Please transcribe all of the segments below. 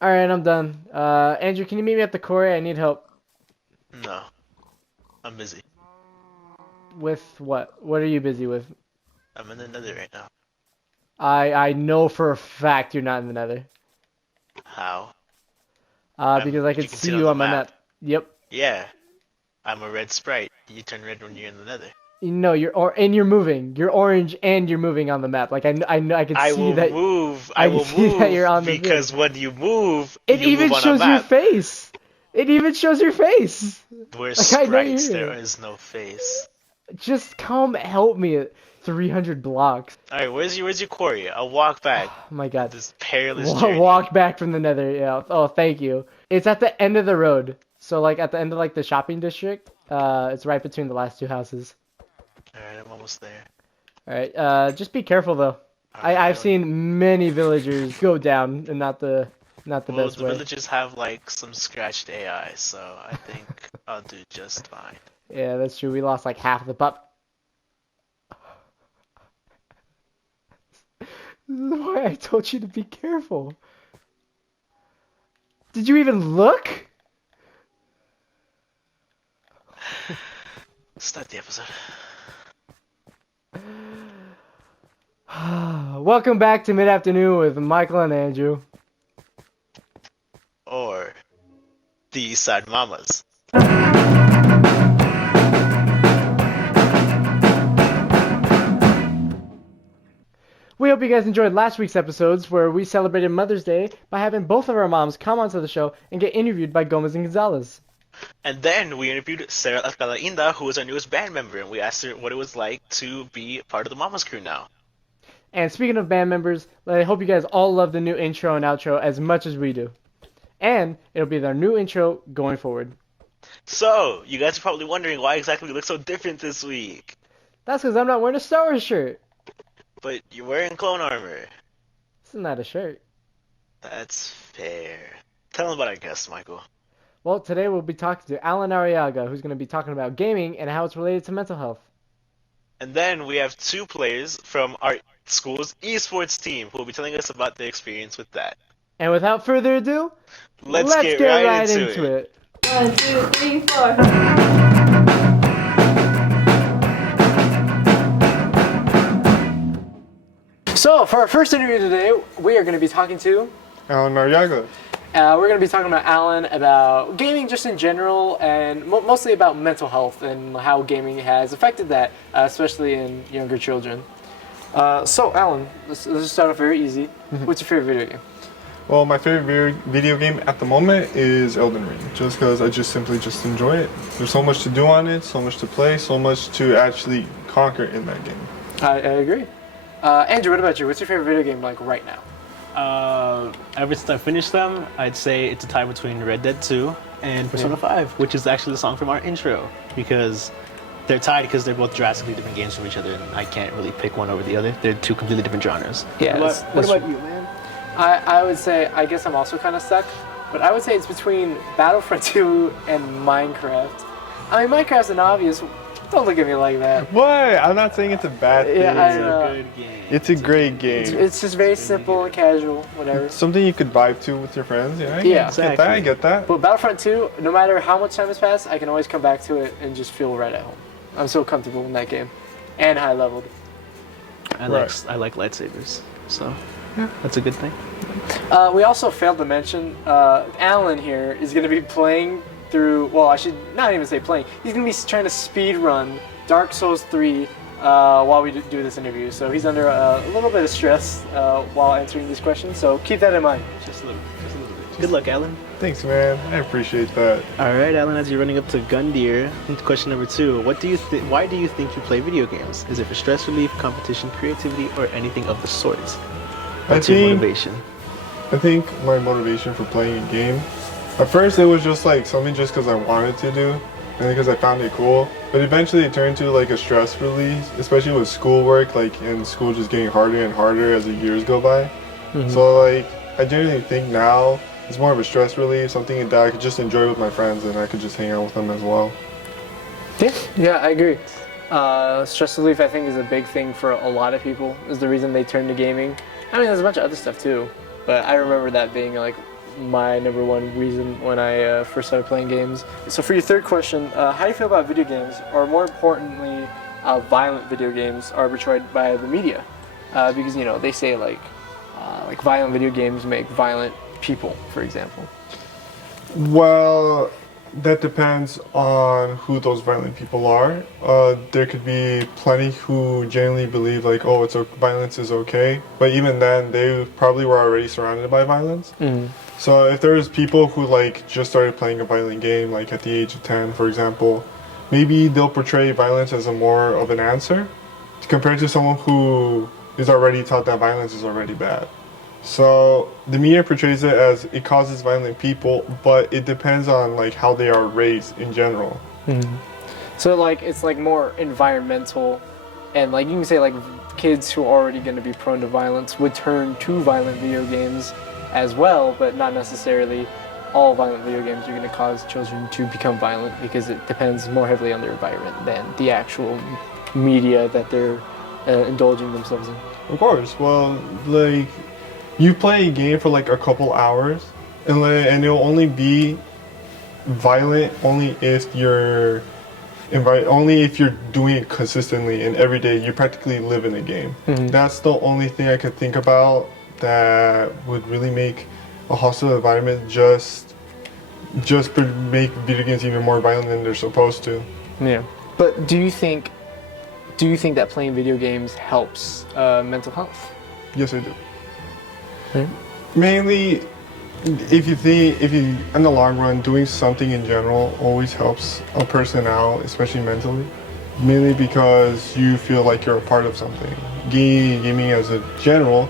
All right, I'm done. Andrew, can you meet me at the quarry? I need help. No, I'm busy. With what? What are you busy with? I'm in the nether right now. I know for a fact you're not in the Nether. How? Because I could You can see see it on you the on my map. map. Yep. Yeah, I'm a red sprite. You turn red when you're in the nether. No, and you're moving. You're orange and you're moving on the map. Like I could I see will that. move. I I can will see that you're move on the thing. because when It you move even on a shows your map. face. It even shows your face. We're Like I know you're sprites. There here. is no face. Just come help me at 300 blocks. All right, where's your quarry? I'll walk back Oh my god. this perilous journey. Walk back from the Nether. Yeah. Oh, thank you. It's at the end of the road. So like at the end of like the shopping district. It's right between the last two houses. All right, I'm almost there. All right. Just be careful though. All right, I I've don't. seen many villagers go down and not the Well, best the way. villagers have like some scratched AI, so I think I'll do just fine. Yeah, that's true. We lost like half of the pup. This is why I told you to be careful. Did you even look? Start the episode. Welcome back to Mid Afternoon with Michael and Andrew. Or the Eastside MAMAs. We hope you guys enjoyed last week's episodes where we celebrated Mother's Day by having both of our moms come onto the show and get interviewed by Gomez and Gonzalez. And then we interviewed Sarah Alcalainda, who was our newest band member, and we asked her what it was like to be part of the Mamas crew now. And speaking of band members, I hope you guys all love the new intro and outro as much as we do. And it'll be their new intro going forward. So, you guys are probably wondering why exactly we look so different this week. That's because I'm not wearing a Star Wars shirt. But you're wearing clone armor. This is not a shirt. That's fair. Tell them about our guest, Michael. Well, today we'll be talking to Alan Arriaga, who's going to be talking about gaming and how it's related to mental health. And then we have two players from our school's esports team who will be telling us about their experience with that. And without further ado, Let's get right into into it. 1, 2, 3, 4. So, for our first interview today, we are going to be talking to Alan Arriaga. we're going to be talking about Alan about gaming just in general and mostly about mental health and how gaming has affected that, especially in younger children. So, Alan, let's just start off very easy. What's your favorite video game? Well, my favorite video game at the moment is Elden Ring, just because I simply enjoy it. There's so much to do on it, so much to play, so much to actually conquer in that game. I agree. Andrew, what about you? What's your favorite video game like right now? Ever since I finished them, I'd say it's a tie between Red Dead 2 and Persona 5, which is actually the song from our intro, because they're tied because they're both drastically different games from each other, and I can't really pick one over the other. They're two completely different genres. Yeah, What about you, man? I would say, I guess I'm also kind of stuck, but I would say it's between Battlefront 2 and Minecraft. I mean, Minecraft's an obvious. Don't look at me like that. What? I'm not saying it's a bad thing. Yeah, I It's know. a good game. It's a great game. It's just very simple and casual, whatever. Something you could vibe to with your friends. Yeah, Yeah, get that. I get that. But Battlefront 2, no matter how much time has passed, I can always come back to it and just feel right at home. I'm so comfortable in that game, and high leveled. I like lightsabers, so that's a good thing. We also failed to mention Alan here is going to be playing through. Well, I should not even say playing. He's going to be trying to speed run Dark Souls 3 while we do this interview. So he's under a little bit of stress while answering these questions. So keep that in mind. Just a little bit. Good luck, Alan. Thanks, man. I appreciate that. All right, Alan, as you're running up to Gundyr, question number 2. Why do you think you play video games? Is it for stress relief, competition, creativity, or anything of the sort? What's your motivation? I think my motivation for playing a game, at first it was just like something just because I wanted to do, and because I found it cool. But eventually it turned to like a stress release, especially with schoolwork, like in school just getting harder and harder as the years go by. So like I generally think now it's more of a stress relief, something that I could just enjoy with my friends and I could just hang out with them as well. Yeah, I agree. Stress relief, I think, is a big thing for a lot of people. Is the reason they turn to gaming. I mean, there's a bunch of other stuff too, but I remember that being like my number one reason when I first started playing games. So for your third question, how do you feel about video games, or more importantly, violent video games are portrayed by the media? Because they say like violent video games make violent people, for example. Well, that depends on who those violent people are. There could be plenty who genuinely believe like, oh, violence is okay, but even then, they probably were already surrounded by violence. Mm-hmm. So if there's people who like just started playing a violent game, like at the age of 10, for example, maybe they'll portray violence as a more of an answer compared to someone who is already taught that violence is already bad. So the media portrays it as it causes violent people, but it depends on like how they are raised in general. Mm-hmm. So like it's like more environmental, and like you can say like kids who are already going to be prone to violence would turn to violent video games as well, but not necessarily all violent video games are going to cause children to become violent, because it depends more heavily on their environment than the actual media that they're indulging themselves in. Of course, well, like you play a game for like a couple hours, and it'll only be violent only if you're doing it consistently and every day. You practically live in a game. Mm-hmm. That's the only thing I could think about that would really make a hostile environment just make video games even more violent than they're supposed to. Yeah. But do you think that playing video games helps mental health? Yes, I do. Okay. Mainly, if you in the long run, doing something in general always helps a person out, especially mentally. Mainly because you feel like you're a part of something. Gaming as a general,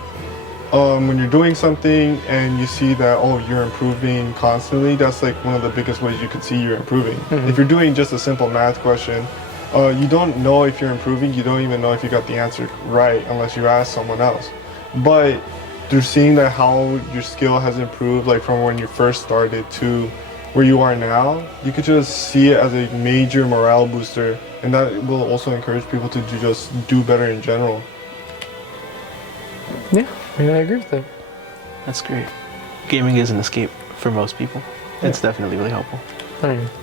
when you're doing something and you see that, oh, you're improving constantly, that's like one of the biggest ways you could see you're improving. Mm-hmm. If you're doing just a simple math question, you don't know if you're improving, you don't even know if you got the answer right unless you ask someone else. But through seeing that how your skill has improved, like from when you first started to where you are now, you could just see it as a major morale booster, and that will also encourage people to just do better in general. Yeah, I agree with that. That's great. Gaming is an escape for most people. It's definitely really helpful.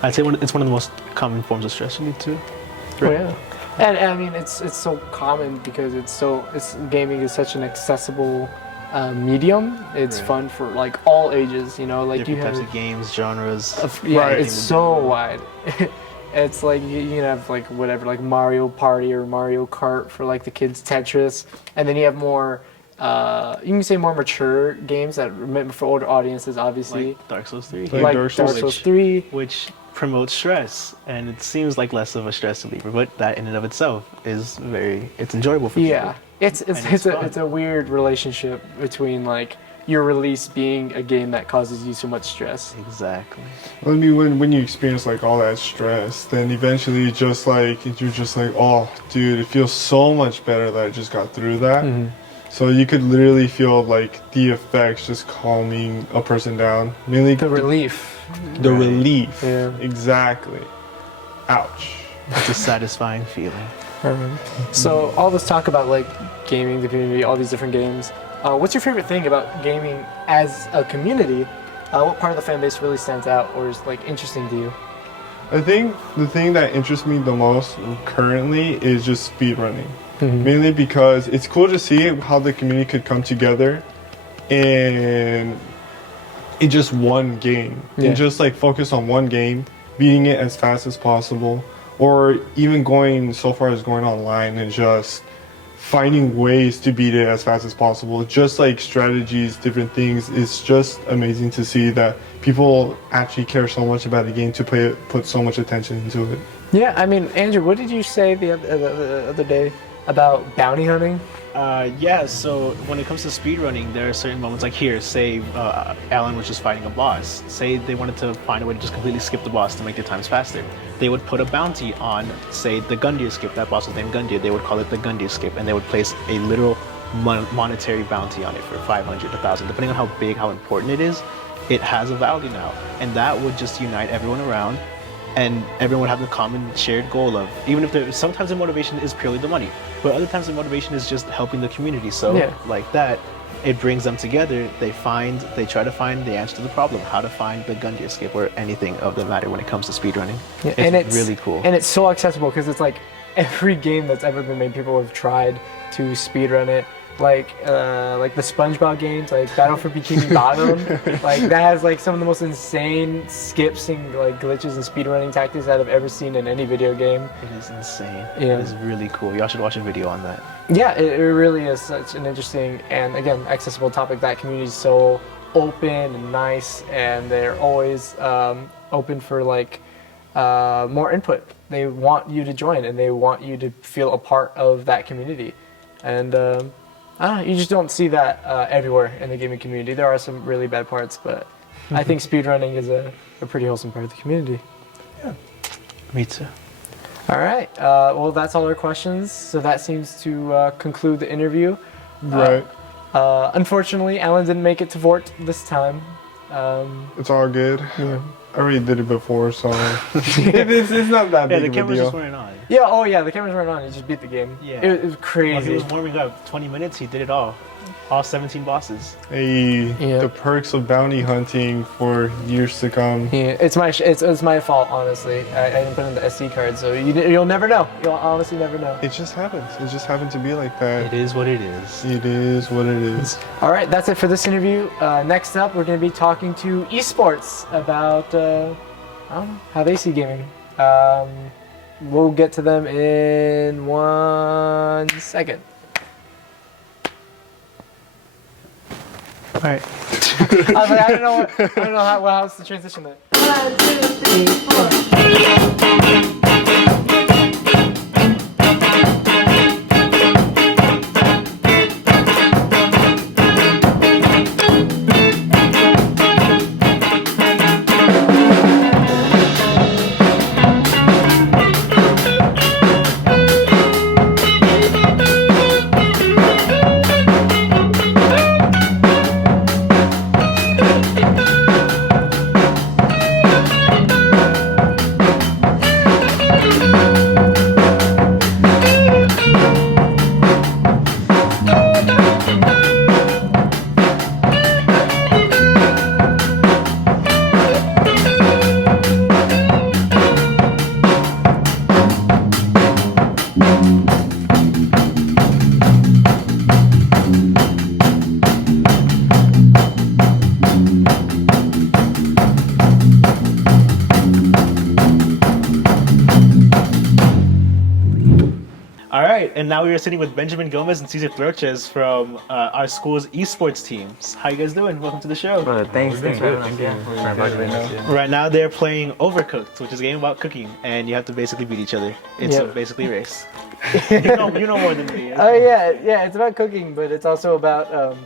I'd say it's one of the most common forms of stress relief too. Oh yeah, and I mean it's so common because gaming is such an accessible medium. It's Right. fun for like all ages, like Different you have types of games, genres. right. It's so wide. It's like you can have like whatever, like Mario Party or Mario Kart for like the kids, Tetris, and then you have more. You can say more mature games that are meant for older audiences, obviously. Like Dark Souls 3. Like Dark Souls 3. Which promotes stress, and it seems like less of a stress reliever, but that in and of itself is it's enjoyable for Yeah, people. it's a weird relationship between like your release being a game that causes you so much stress. Exactly. I mean, when you experience like all that stress, then eventually you're just like, oh, dude, it feels so much better that I just got through that. Mm-hmm. So you could literally feel like the effects just calming a person down. Mainly The relief. The relief. Yeah. Exactly. Ouch. It's a satisfying feeling. So all this talk about like gaming, the community, all these different games. What's your favorite thing about gaming as a community? What part of the fan base really stands out or is like interesting to you? I think the thing that interests me the most currently is just speedrunning. Mm-hmm. Mainly because it's cool to see how the community could come together in just one game. Yeah. And just like focus on one game, beating it as fast as possible, or even going so far as going online and just finding ways to beat it as fast as possible. Just like strategies, different things. It's just amazing to see that people actually care so much about the game to put so much attention into it. Yeah, I mean, Andrew, what did you say the other day about bounty hunting? Yeah, so when it comes to speedrunning, there are certain moments like here, say Alan was just fighting a boss. Say they wanted to find a way to just completely skip the boss to make their times faster. They would put a bounty on, say, the Gundyr skip. That boss was named Gundyr. They would call it the Gundyr skip, and they would place a literal monetary bounty on it for 500, 1,000. Depending on how big, how important it is, it has a value now. And that would just unite everyone around, and everyone would have the common shared goal of, even if sometimes the motivation is purely the money, but other times the motivation is just helping the community. So Yeah. like that, it brings them together. They try to find the answer to the problem, how to find the gun gear skip or anything of the matter when it comes to speedrunning. Yeah, It's really cool. And it's so accessible because it's like every game that's ever been made, people have tried to speedrun it. Like the SpongeBob games, like Battle for Bikini Bottom, like that has like some of the most insane skips and like glitches and speedrunning tactics that I've ever seen in any video game. It is insane. Yeah. It is really cool. Y'all should watch a video on that. Yeah, it really is such an interesting and again accessible topic. That community is so open and nice, and they're always open for like more input. They want you to join, and they want you to feel a part of that community, and. You just don't see that everywhere in the gaming community. There are some really bad parts, but I think speedrunning is a pretty wholesome part of the community. Yeah, me too. All right. Well, that's all our questions. So that seems to conclude the interview. Right. Unfortunately, Alan didn't make it to Vort this time. It's all good. Yeah. I already did it before, so it's not that Yeah, big the of a cameras deal. just weren't on. Yeah. Oh, yeah. The cameras weren't on. He just beat the game. Yeah. It was While crazy. he was warming up 20 minutes, he did it all 17 bosses. Hey, Yeah. the perks of bounty hunting for years to come. Yeah, it's my fault, honestly. I didn't put in the SD card, so you'll never know. You'll honestly never know. It just happens. It just happened to be like that. It is what it is. It is what it is. All right, that's it for this interview. Next up, we're going to be talking to Esports about I don't know, how they see gaming. We'll get to them in 1 second. All right. I was like, I don't know how else to transition that. 1, 2, 3, 4. And now we are sitting with Benjamin Gomez and Cesar Trochez from our school's esports teams. How you guys doing? Welcome to the show. Thanks for having us. Yeah. Right now they're playing Overcooked, which is a game about cooking, and you have to basically beat each other. It's basically a race. you know more than me. Oh yeah, it's about cooking, but it's also about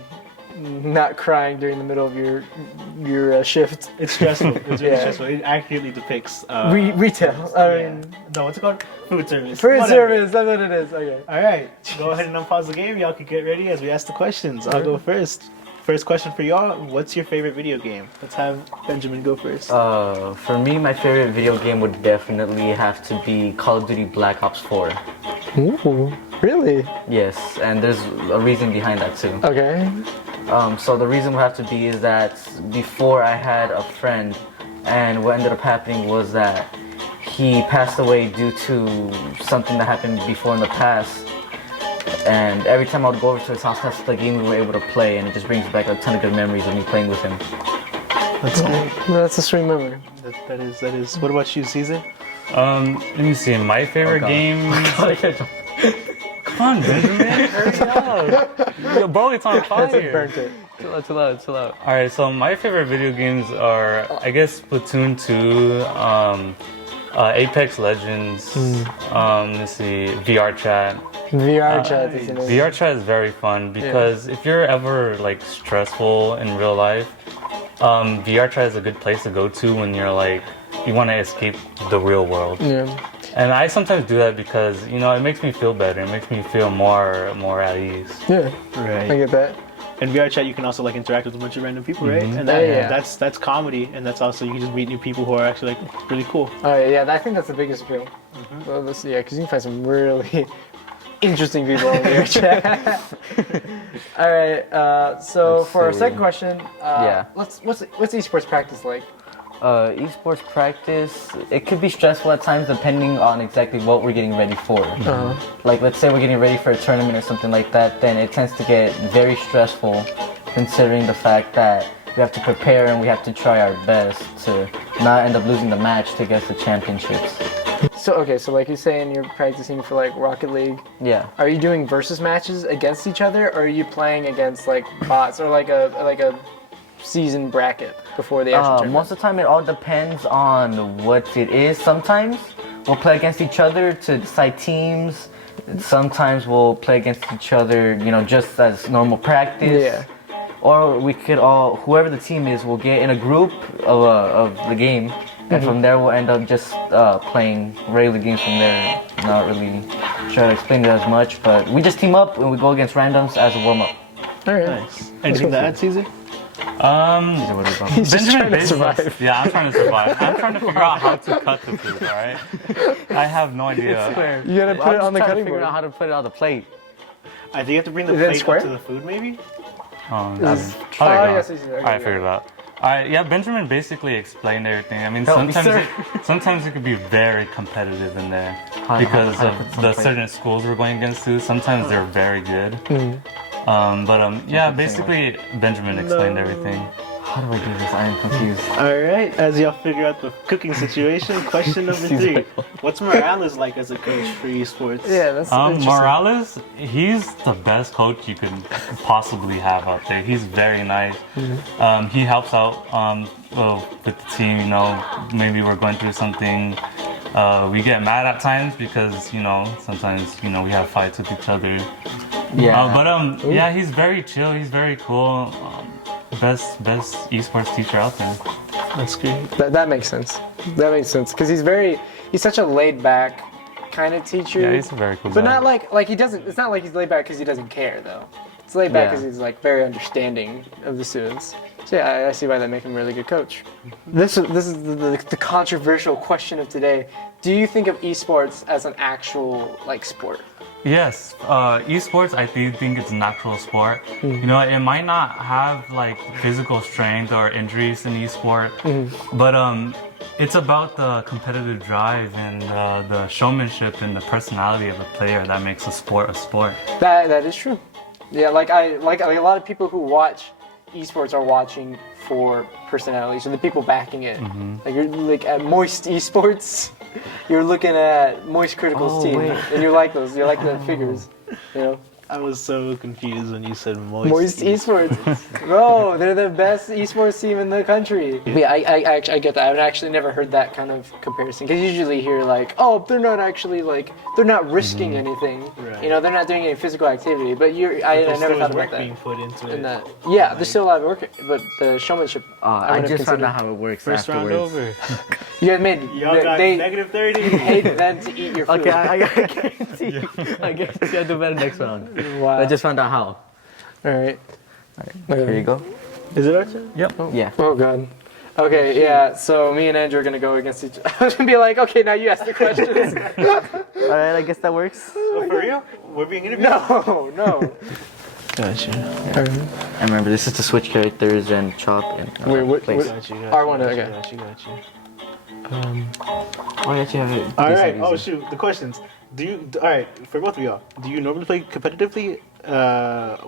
not crying during the middle of your shift. It's stressful. It's really stressful. It accurately depicts retail. I mean, no, what's it called? Food service. Food Whatever. service. That's what it is. Okay. All right, go ahead and unpause the game. Y'all can get ready as we ask the questions. I'll go first. First question for y'all: what's your favorite video game? Let's have Benjamin go first. For me, my favorite video game would definitely have to be Call of Duty Black Ops 4. Ooh, really? Yes, and there's a reason behind that too. Okay. So the reason would have to be is that before I had a friend, and what ended up happening was that he passed away due to something that happened before in the past. And every time I would go over to his house, that's the game we were able to play, and it just brings back a ton of good memories of me playing with him. That's great. That's a sweet memory. That is. What about you, Cesar? Let me see. My favorite game. Come on, Benjamin. Hurry up. Yo, bro, it's on fire. Burnt it. Chill out. Alright, so my favorite video games are, I guess, Splatoon 2, Apex Legends, let's see, VR Chat. VR chat is amazing. VR Chat is very fun because if you're ever like stressful in real life, VR Chat is a good place to go to when you're like, you want to escape the real world. Yeah. And I sometimes do that because, you know, it makes me feel better. It makes me feel more at ease. Yeah. Right. I get that. In VR Chat, you can also like interact with a bunch of random people, right? And that's comedy, and that's also you can just meet new people who are actually like really cool. Oh yeah, I think that's the biggest appeal. Well, let's see, because you can find some really interesting people in your chat. All right. So Let's for our see. second question, Yeah. what's esports practice like? Esports practice, it could be stressful at times depending on exactly what we're getting ready for. Like, let's say we're getting ready for a tournament or something like that, then it tends to get very stressful considering the fact that we have to prepare and we have to try our best to not end up losing the match to get the championships. So okay, so like you're saying you're practicing for like Rocket League. Yeah. Are you doing versus matches against each other, or are you playing against like bots or like a season bracket before the actual tournament? Most of the time, it all depends on what it is. Sometimes we'll play against each other to decide teams. Sometimes we'll play against each other, you know, just as normal practice. Yeah. Or we could all, whoever the team is, will get in a group of the game, and from there we'll end up just playing regular games from there. Not really sure to explain it as much, but we just team up and we go against randoms as a warm up. All right. Nice. Anything to add, Cesar? He's just trying to basically- survive. Yeah, I'm trying to survive. I'm trying to figure out how to cut the food, alright? I have no idea. You gotta put it on the trying to cutting figure board. out how to put it on the plate. I think you have to bring the Is it plate square? up to the food, maybe? Oh, Is- there you go. yes, yes, yes, okay, Alright, figured it out. Alright, yeah, Benjamin basically explained everything. I mean, Help me, sometimes it could be very competitive in there How- because how to of put some the plate. certain schools we're going against too. Sometimes they're very good. Yeah, basically Benjamin explained everything. How do I do this? I am confused. All right, as y'all figure out the cooking situation, question number 3. What's Morales like as a coach for esports? Yeah, that's interesting. Morales, he's the best coach you could possibly have out there. He's very nice. He helps out with the team. You know, maybe we're going through something. We get mad at times because sometimes we have fights with each other. Yeah. Yeah, he's very chill. He's very cool. Best esports teacher out there. That's great. That makes sense. That makes sense because he's such a laid back kind of teacher. Yeah, he's a very cool But guy. not like he doesn't. It's not like he's laid back because he doesn't care though. It's laid back Yeah. because he's like very understanding of the students. So yeah, I see why that makes him a really good coach. This is the controversial question of today. Do you think of esports as an actual like sport? Yes, esports, I do think it's a natural sport. You know, it might not have like physical strength or injuries in esport, but it's about the competitive drive and the showmanship and the personality of the player that makes a sport a sport. That is true. Yeah, like a lot of people who watch esports are watching for personality. So the people backing it, like you're like at Moist Esports, you're looking at Moist Critical's team, wait. and you like those. You like the figures, you know. I was so confused when you said moist. Moist Esports, bro, they're the best esports team in the country. Yeah, I get that. I've actually never heard that kind of comparison because you usually hear like, oh, they're not actually like they're not risking anything. Right. You know, they're not doing any physical activity. But I There's never still thought work about being that. put into And it. yeah, there's still a lot of work, but the showmanship. I just found out how it works First round afterwards. over. You guys made Y'all got they negative 30. paid them to eat your food. Okay, I guarantee. I guarantee I'll do better next round. Wow. I just found out how. All right. Here you go. Is it our turn? Yeah. Oh god. Okay, yeah. So me and Andrew are gonna go against each other. I was gonna be like, okay, now you ask the questions. All right, I guess that works. Oh, for real? We're being interviewed? No. Gotcha. And remember, this is to switch characters and chop and Wait, what? place. Gotcha. R1, okay. Gotcha. Oh, yeah, you have it. All These right. are Oh easy. shoot. The questions. All right. For both of y'all, do you normally play competitively?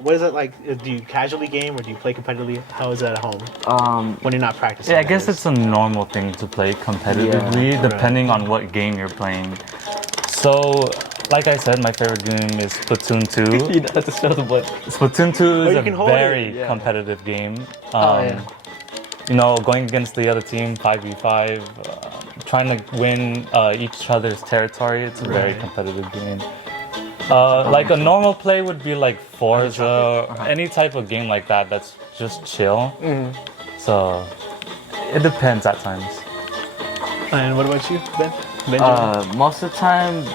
What is that like? Do you casually game or do you play competitively? How is that at home when you're not practicing? Yeah, I guess it's a normal thing to play competitively, depending on what game you're playing. So, like I said, my favorite game is Splatoon 2. You don't have to show the button. Splatoon 2 is you a can hold it. very Yeah. competitive game. yeah. You know, going against the other team, 5v5, trying to win each other's territory, it's a very competitive game. Like a normal play would be like Forza, any type of game like that that's just chill. So, it depends at times. And what about you, Ben? Most of the time,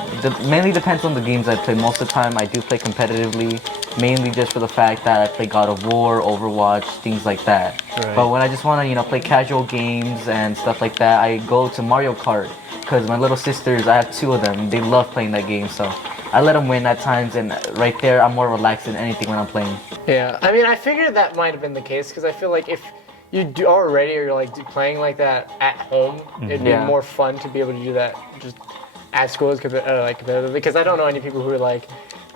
mainly depends on the games I play. Most of the time, I do play competitively, mainly just for the fact that I play God of War, Overwatch, things like that. Right. But when I just want to, play casual games and stuff like that, I go to Mario Kart because my little sisters, I have 2 of them, they love playing that game, so I let them win at times, and right there, I'm more relaxed than anything when I'm playing. Yeah, I mean, I figured that might have been the case because I feel like if you do already or like playing like that at home, it'd be Yeah. more fun to be able to do that just at school as like competitively. Because I don't know any people who are like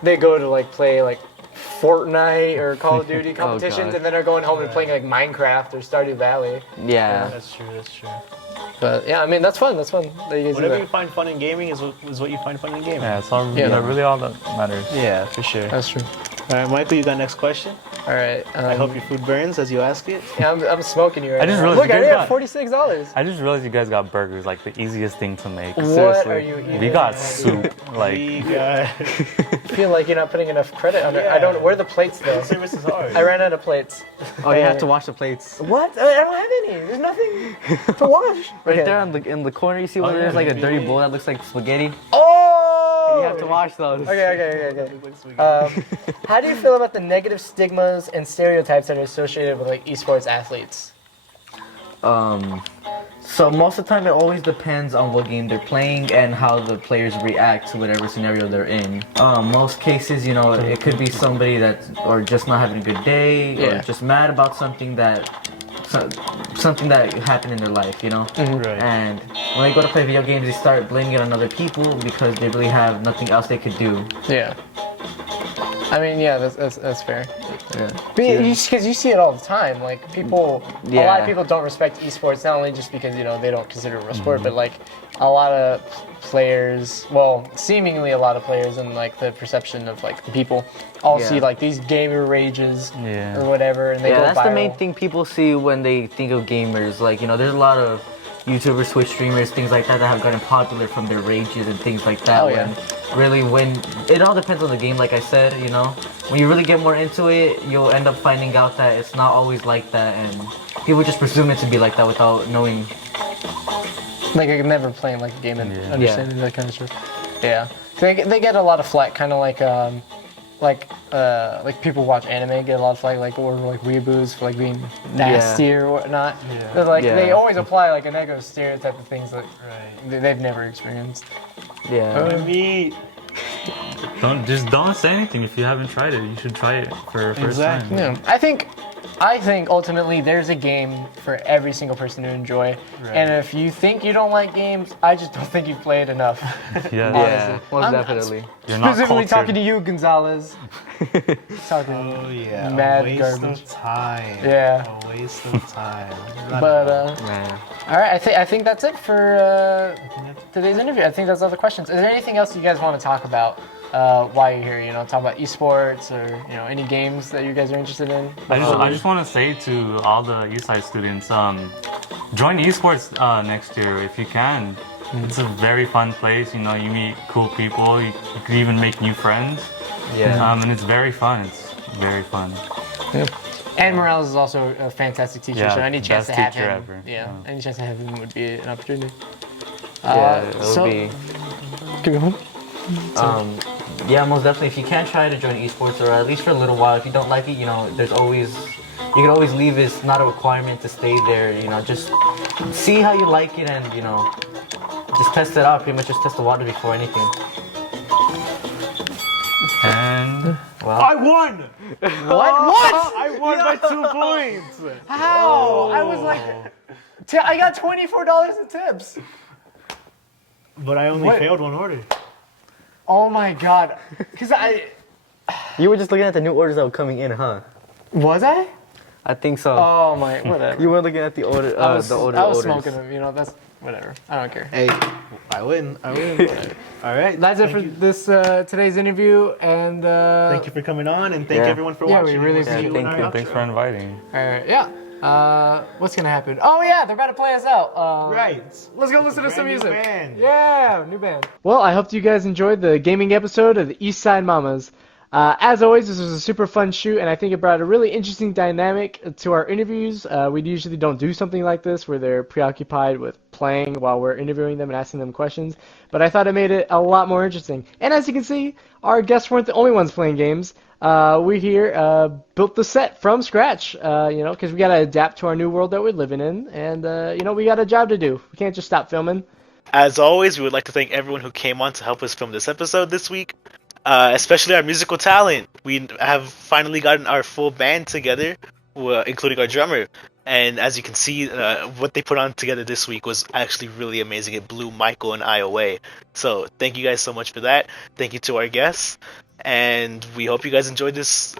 they go to like play like Fortnite or Call of Duty competitions God. and then are going home and playing like Minecraft or Stardew Valley. Yeah. That's true. That's true. But yeah, I mean that's fun. That's fun that you guys do Whatever that. you find fun in gaming is what you find fun in gaming. Yeah, it's all, Yeah. really all that matters. Yeah, for sure. That's true. All right, Michael, you got next question. All right. I hope your food burns as you ask it. Yeah, I'm smoking you right I just now. realized Look, you I guys did got- $46. I just realized you guys got burgers, like the easiest thing to make. What Seriously. are you eating? We got soup, like We got I feel like you're not putting enough credit on it. I don't. Where are the plates though? service is hard. I ran out of plates. Oh, you have to wash the plates. What? I don't have any. There's nothing to wash. Right Okay. there in the corner, you see where yeah, there's like a maybe. dirty bowl that looks like spaghetti? Oh! You have to wash those. Okay. How do you feel about the negative stigmas and stereotypes that are associated with like esports athletes? So most of the time, it always depends on what game they're playing and how the players react to whatever scenario they're in. Most cases, you know, it could be somebody that's or just not having a good day Yeah. or just mad about something that happened in their life, you know. Right. And when they go to play video games, they start blaming it on other people because they really have nothing else they could do. Yeah. I mean, yeah, that's fair. Yeah. Because you see it all the time. Like people, a lot Yeah. of people don't respect esports not only just because they don't consider it a real sport, but like a lot of players, well, seemingly a lot of players, and like the perception of like the people all see like these gamer rages Yeah. or whatever, and they Yeah, go that's the main viral. thing people see when they think of gamers. Like, you know, there's a lot of YouTubers, Twitch streamers, things like that have gotten popular from their rages and things like that. Oh, yeah. When it all depends on the game, like I said, you know. When you really get more into it, you'll end up finding out that it's not always like that, and people just presume it to be like that without knowing. Like I never playing like a game and Yeah. understanding that kind of stuff. Yeah, they get a lot of flack, kind of like people watch anime get a lot of flack, like or like weeaboos for like being nasty or whatnot. Yeah. But like Yeah. they always apply like a negative stereotype of things that they've never experienced. Yeah. Me. Don't say anything if you haven't tried it. You should try it for first Exactly. time. Yeah, I think ultimately there's a game for every single person to enjoy. Right. And if you think you don't like games, I just don't think you've played enough. Yeah. Yeah, most I'm- definitely. You're not Specifically cultured. talking to you, Gonzalez. Talking. Oh yeah. Mad a waste garbage. of time. Yeah. A waste of time. But Man. all right, I think that's it for today's interview. I think that's all the questions. Is there anything else you guys want to talk about while you're here? You know, talk about esports or any games that you guys are interested in. I just want to say to all the Eastside students, join Esports next year if you can. It's a very fun place. You know, you meet cool people. You can even make new friends. Yeah. And it's very fun. It's very fun. And Morales is also a fantastic teacher, Yeah, so any chance to best have teacher him, ever. yeah, Yeah. any chance to have him would be an opportunity. Yeah, it would so- be. Can we go home? Yeah, most definitely. If you can try to join esports, or at least for a little while, if you don't like it, you know, you can always leave. It's not a requirement to stay there. You know, just see how you like it, and just test it out. Pretty much, just test the water before anything. And Well, I won. What? I won by 2 points. How? I was like, I got $24 in tips. But I only What? failed one order. Oh my god, because you were just looking at the new orders that were coming in, huh? was I? I think so. Oh my, whatever. You were looking at the order. I was orders. smoking them. That's whatever. I don't care. Hey, I win. Whatever. All right. That's it for this today's interview, and Thank you for coming on, and thank Yeah. everyone for Yeah, watching. we really We'll see appreciate you it. in Thank our you. thanks outro. for inviting. yeah. What's gonna happen? Oh yeah, they're about to play us out. Right. Let's go listen to some Brand new music. band. Yeah, new band. Well, I hope you guys enjoyed the gaming episode of the Eastside Mamas. As always, this was a super fun shoot, and I think it brought a really interesting dynamic to our interviews. We usually don't do something like this where they're preoccupied with playing while we're interviewing them and asking them questions, but I thought it made it a lot more interesting. And as you can see, our guests weren't the only ones playing games. We here built the set from scratch, because we got to adapt to our new world that we're living in, and, we got a job to do. We can't just stop filming. As always, we would like to thank everyone who came on to help us film this episode this week. especially our musical talent. We have finally gotten our full band together, including our drummer. And as you can see, what they put on together this week was actually really amazing. It blew Michael and I away. So thank you guys so much for that. Thank you to our guests, and we hope you guys enjoyed this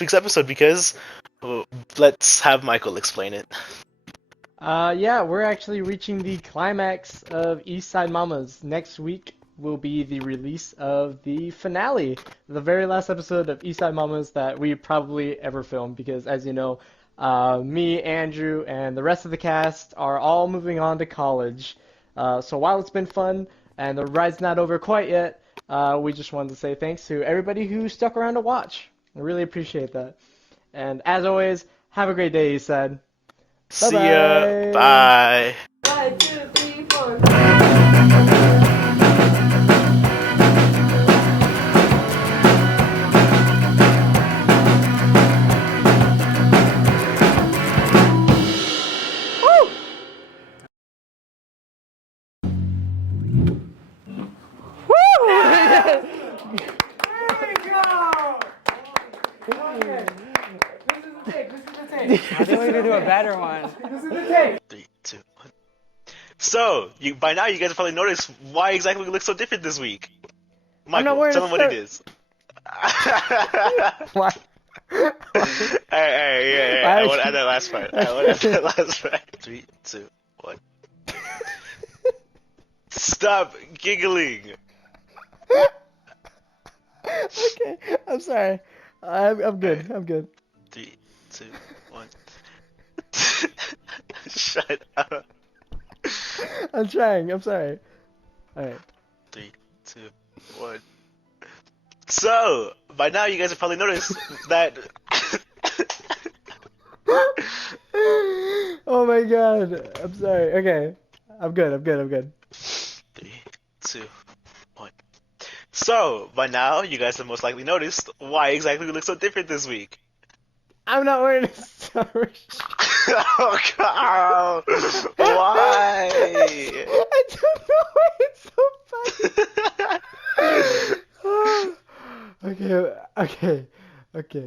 week's episode. Because let's have Michael explain it. Yeah, we're actually reaching the climax of Eastside MAMAs. Next week will be the release of the finale, the very last episode of Eastside MAMAs that we probably ever filmed, because as you know, me, Andrew, and the rest of the cast are all moving on to college. So while it's been fun and the ride's not over quite yet, we just wanted to say thanks to everybody who stuck around to watch. I really appreciate that. And as always, have a great day, Eastside. See ya. Bye. 1, 2, 3, 4. I think we can do a better one. 3, 2, 1. So, by now you guys have probably noticed why exactly we look so different this week. Michael, tell them what it is. What? Alright, yeah. I want to add that last part. 3, 2, 1. Stop giggling. Okay, I'm sorry. I'm good. I'm good. 3, 2, 1. Shut up. I'm trying. I'm sorry. All right. 3, 2, 1. So, by now you guys have probably noticed that. Oh my god. I'm sorry. Okay. I'm good. 3, 2, 1. So, by now you guys have most likely noticed why exactly we look so different this week. I'm not wearing a summer shirt. Oh god! Why? I don't know why it's so funny. Okay.